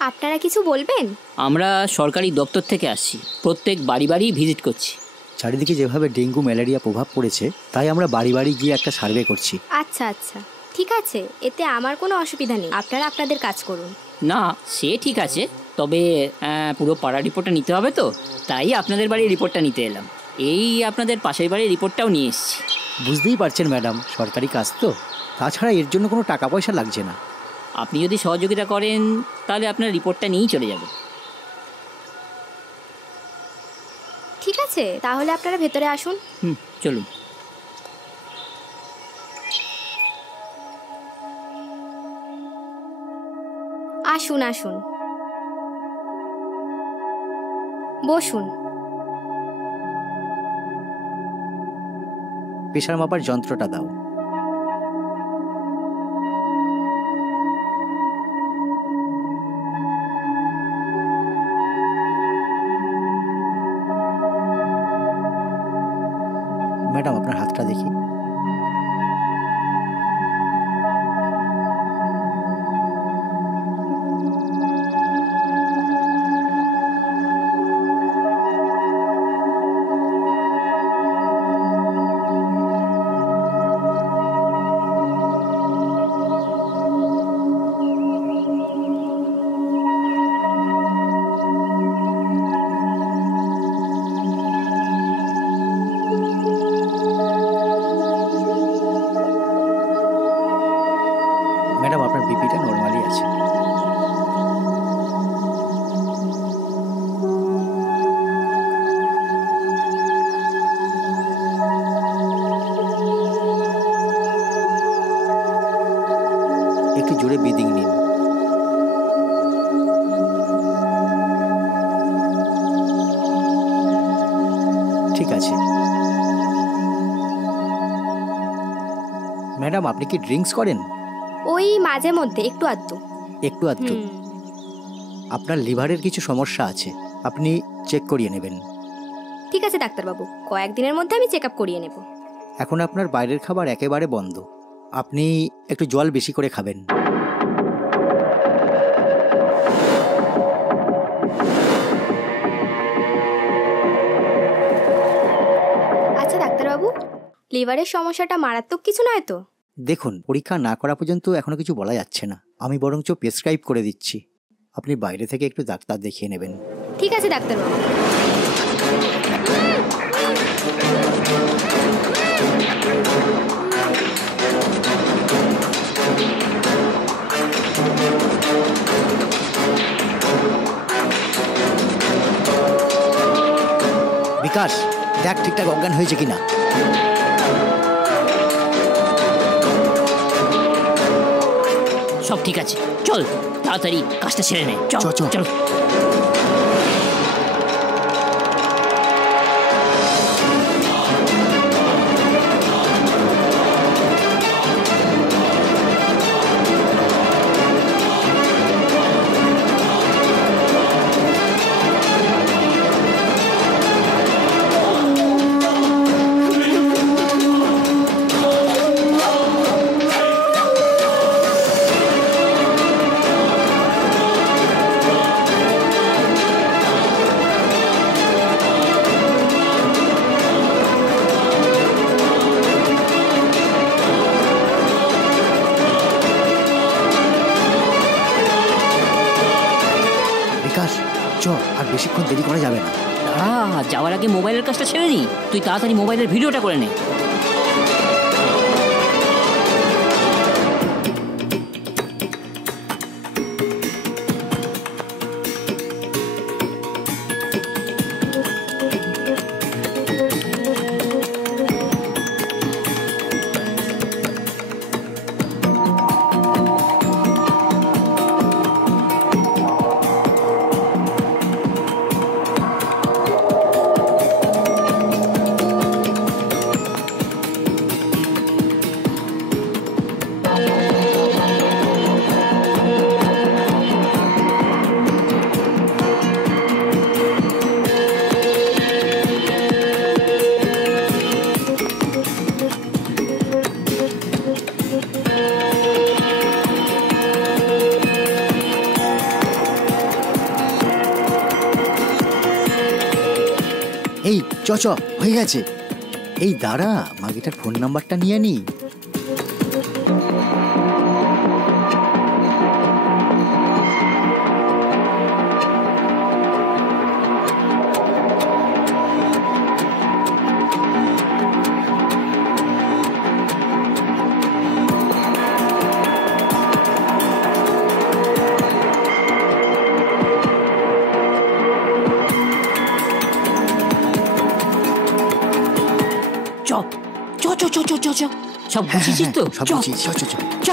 আপনারা কিছু বলবেন? আমরা সরকারি দপ্তর থেকে আসছি, প্রত্যেক বাড়ি বাড়ি ভিজিট করছি। চারিদিকে যেভাবে ডেঙ্গু ম্যালেরিয়া প্রভাব পড়েছে, তাই আমরা বাড়ি বাড়ি গিয়ে একটা সার্ভে করছি। আচ্ছা আচ্ছা, ঠিক আছে, এতে আমার কোনো অসুবিধা নেই, আপনারা আপনাদের কাজ করুন। না সে ঠিক আছে, তবে পুরো পাড়া রিপোর্টটা নিতে হবে তো, তাই আপনাদের বাড়ির রিপোর্টটা নিতে এলাম। এই আপনাদের পাশের বাড়ির রিপোর্টটাও নিয়ে এসেছি। বুঝতেই পারছেন ম্যাডাম, সরকারি কাজ তো, তাছাড়া এর জন্য কোনো টাকা পয়সা লাগছে না। আপনি যদি সহযোগিতা করেন তাহলে আপনার রিপোর্টটা নিয়েই চলে যাব। ঠিক আছে, তাহলে আপনারা ভেতরে আসুন। চলুন। আসুন আসুন, বসুন। প্রেশার মাপার যন্ত্রটা দাও। ম্যাডাম আপনার হাতটা দেখি। ম্যাডাম আপনার বিপিটা নর্মালি আছে। একটু জোরে ব্রিদিং নিন। ঠিক আছে। ম্যাডাম আপনি কি ড্রিঙ্কস করেন? ওই মাঝে মধ্যে একটু আধটু। একটু আধটু? আপনার লিভারের কিছু সমস্যা আছে, আপনি চেক করিয়ে নেবেন। ঠিক আছে ডাক্তারবাবু, কয়েকদিনের মধ্যে আমি চেক আপ করিয়ে নেব। এখন আপনার বাইরের খাবার একেবারে বন্ধ, আপনি একটু জল বেশি করে খাবেন। আচ্ছা ডাক্তারবাবু, লিভারের সমস্যাটা মারাত্মক কিছু নয় তো? দেখুন, পরীক্ষা না করা পর্যন্ত এখনো কিছু বলা যাচ্ছে না। আমি বরঞ্চ প্রেসক্রাইব করে দিচ্ছি, আপনি বাইরে থেকে একটু ডাক্তার দেখিয়ে নেবেন। ঠিক আছে ডাক্তারবাবু। বিকাশ, দেখ ঠিকঠাক অজ্ঞান হয়েছে কিনা। সব ঠিক আছে, চল তাড়াতাড়ি কাজটা সেরে নে। চল চল চল। আর বেশিক্ষণ দেরি করা যাবে না। যাওয়ার আগে মোবাইলের কাজটা ছেড়ে নি, তুই তাড়াতাড়ি মোবাইলের ভিডিওটা করে নে। চ চ, হয়ে গেছে। এই দাঁড়া, মাগিটার ফোন নাম্বারটা নিয়ে নি। চ চ চ চ চ চ চ সব বুঝেছিস তো? সব চ বুঝিয়েছি, চ চ চ। চ